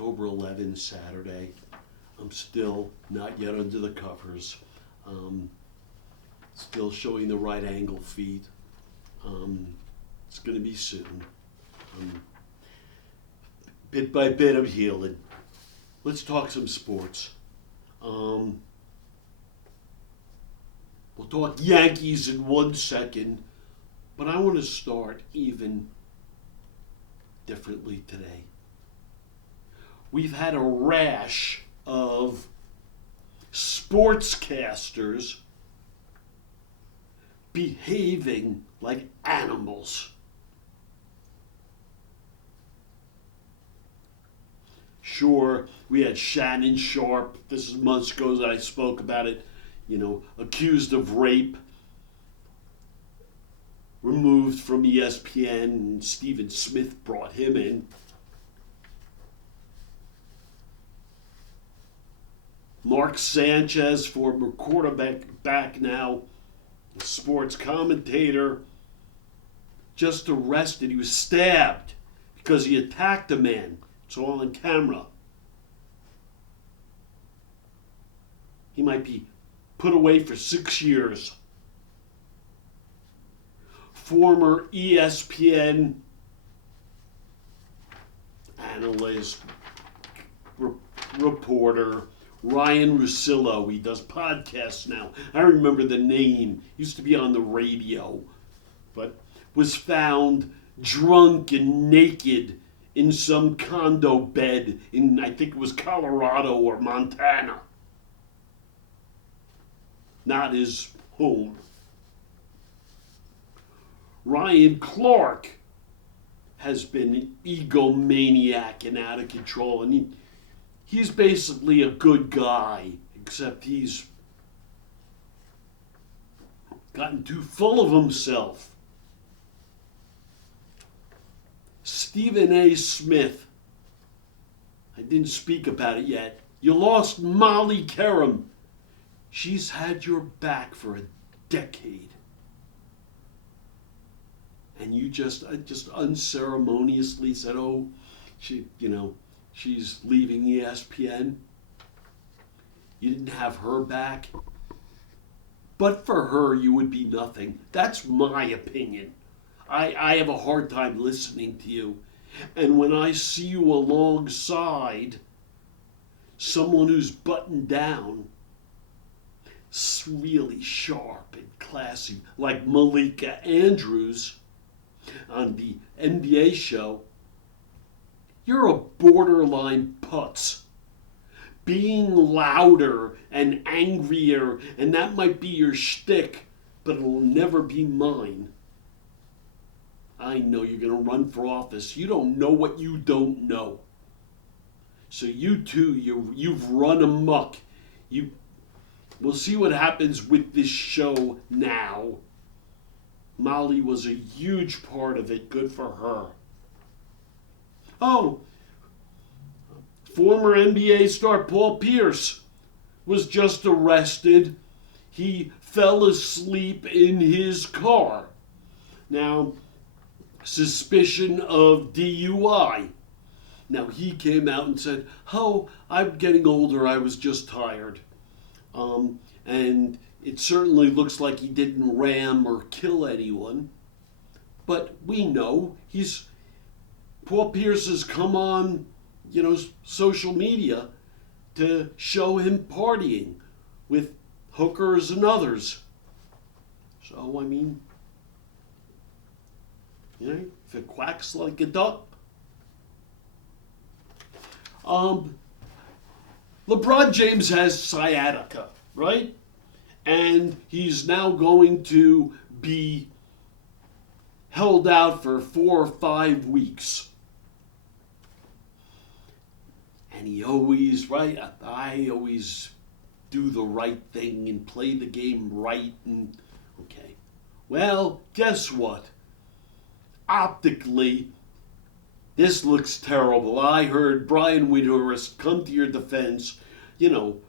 October 11th, Saturday. I'm still not yet under the covers. Still showing the right angle feet. It's going to be soon. Bit by bit, I'm healing. Let's talk some sports. We'll talk Yankees in 1 second, but I want to start even differently today. We've had a rash of sportscasters behaving like animals. Sure, we had Shannon Sharp, this is months ago that I spoke about it, accused of rape, removed from ESPN, and Stephen Smith brought him in. Mark Sanchez, former quarterback now, a sports commentator, just arrested. He was stabbed because he attacked a man. It's all on camera. He might be put away for 6 years. Former ESPN analyst, reporter, Ryan Russillo. He does podcasts now. I remember the name. He used to be on the radio, but was found drunk and naked in some condo bed in, I think it was Colorado or Montana. Not his home. Ryan Clark has been an egomaniac and out of control, and he's basically a good guy, except he's gotten too full of himself. Stephen A. Smith, I didn't speak about it yet. You lost Molly Kerem. She's had your back for a decade. And you just unceremoniously said, oh, she's leaving ESPN. You didn't have her back. But for her, you would be nothing. That's my opinion. I have a hard time listening to you. And when I see you alongside someone who's buttoned down, really sharp and classy, like Malika Andrews on the NBA show, you're a borderline putz. Being louder and angrier, and that might be your shtick, but it'll never be mine. I know you're going to run for office. You don't know what you don't know. So you too, you've run amok. We'll see what happens with this show now. Molly was a huge part of it. Good for her. Oh, former NBA star Paul Pierce was just arrested. He fell asleep in his car. Now, suspicion of DUI. Now, he came out and said, oh, I'm getting older, I was just tired. And it certainly looks like he didn't ram or kill anyone. But we know Paul Pierce has come on, social media to show him partying with hookers and others. So, if it quacks like a duck. LeBron James has sciatica, right? And he's now going to be held out for 4 or 5 weeks. And he always, right? I always do the right thing and play the game right. And okay. Well, guess what? Optically, this looks terrible. I heard Brian Windhorst come to your defense.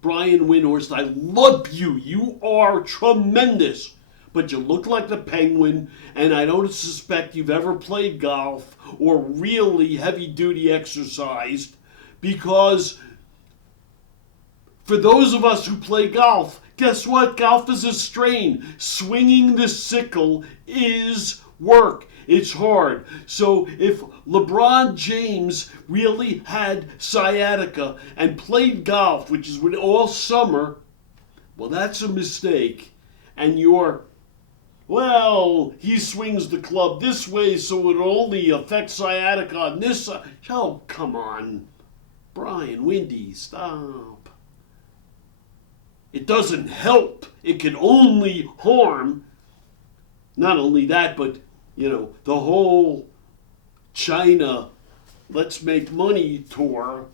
Brian Windhorst, I love you. You are tremendous. But you look like the Penguin, and I don't suspect you've ever played golf or really heavy-duty exercised, because for those of us who play golf, guess what? Golf is a strain. Swinging the sickle is work. It's hard. So if LeBron James really had sciatica and played golf, which is all summer, well, that's a mistake. And he swings the club this way, so it only affects sciatica on this side. Oh, come on. Brian, Windy, stop. It doesn't help. It can only harm. Not only that, but, the whole China let's make money tour.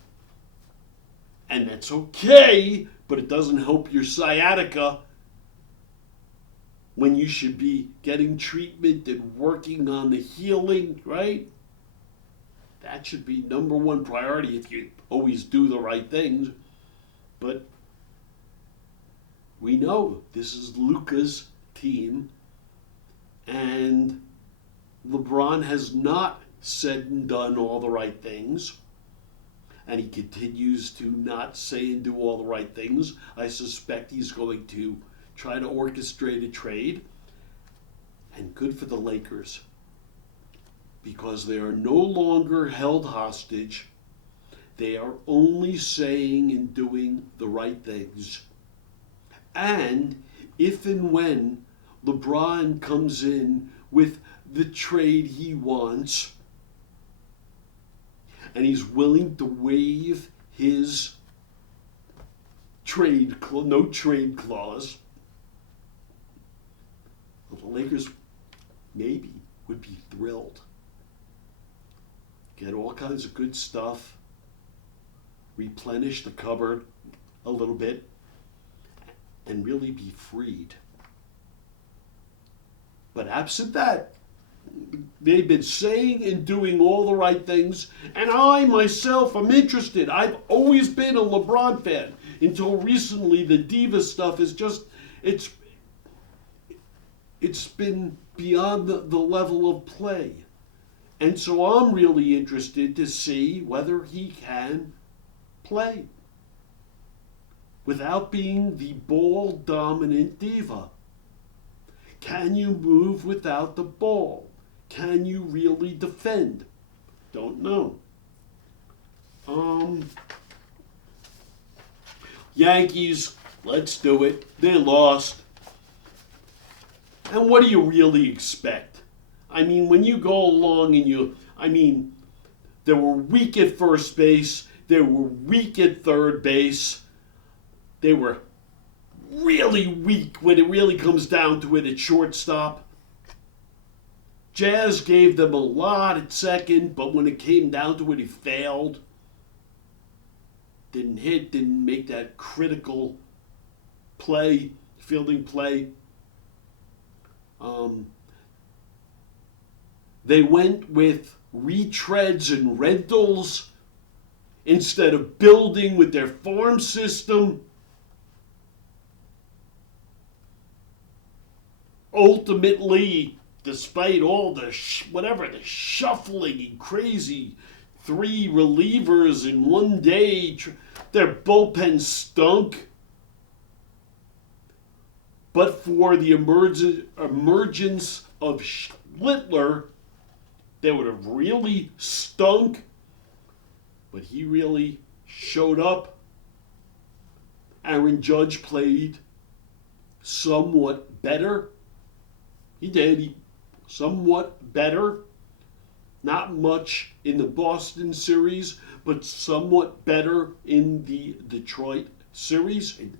And that's okay, but it doesn't help your sciatica when you should be getting treatment and working on the healing, right? That should be number one priority if you always do the right things. But we know this is Luka's team, and LeBron has not said and done all the right things, and he continues to not say and do all the right things. I suspect he's going to try to orchestrate a trade, and good for the Lakers, because they are no longer held hostage. They are only saying and doing the right things. And if and when LeBron comes in with the trade he wants, and he's willing to waive his no trade clause, well, the Lakers maybe would be thrilled. Get all kinds of good stuff, replenish the cupboard a little bit, and really be freed. But absent that, they've been saying and doing all the right things, and I myself am interested. I've always been a LeBron fan. Until recently, the diva stuff is just, it's been beyond the level of play. And so I'm really interested to see whether he can play without being the ball-dominant diva. Can you move without the ball? Can you really defend? Don't know. Yankees, let's do it. They lost. And what do you really expect? I mean, when you go along and they were weak at first base. They were weak at third base. They were really weak when it really comes down to it at shortstop. Jazz gave them a lot at second, but when it came down to it, he failed. Didn't hit, didn't make that critical play, fielding play. They went with retreads and rentals instead of building with their farm system. Ultimately, despite all the the shuffling and crazy 3 relievers in one day, their bullpen stunk. But for the emergence of Littler, they would have really stunk. But he really showed up. Aaron Judge played somewhat better. He did. Somewhat better. Not much in the Boston series, but somewhat better in the Detroit series. In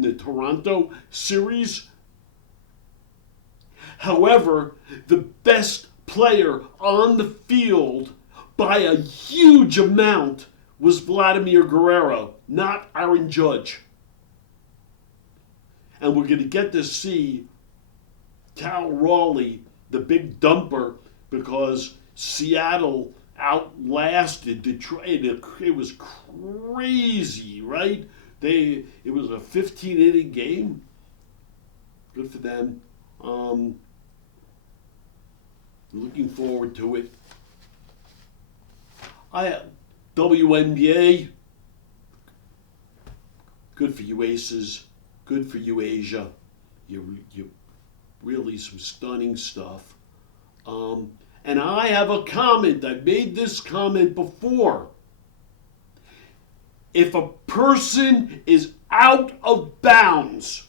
the Toronto series. However, the best player on the field by a huge amount was Vladimir Guerrero, not Aaron Judge. And we're going to get to see Cal Raleigh, the big dumper, because Seattle outlasted Detroit. It was crazy, right? It was a 15-inning game. Good for them. Looking forward to it. WNBA, good for you Aces, good for you Asia. You really some stunning stuff. And I have a comment. I've made this comment before. If a person is out of bounds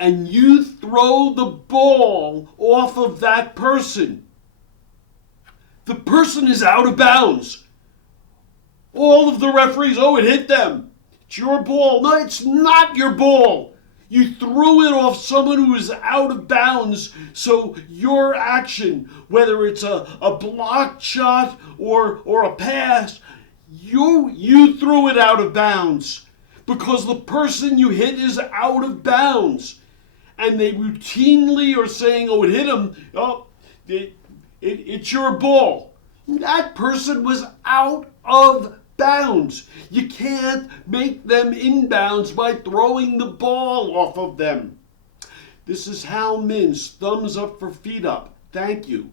and you throw the ball off of that person, the person is out of bounds. All of the referees, oh, it hit them. It's your ball. No, it's not your ball. You threw it off someone who is out of bounds, so your action, whether it's a blocked shot or a pass, you threw it out of bounds because the person you hit is out of bounds. And they routinely are saying, oh, it hit him. Oh, it's your ball. That person was out of bounds. You can't make them inbounds by throwing the ball off of them. This is Hal Mintz. Thumbs up for feet up. Thank you.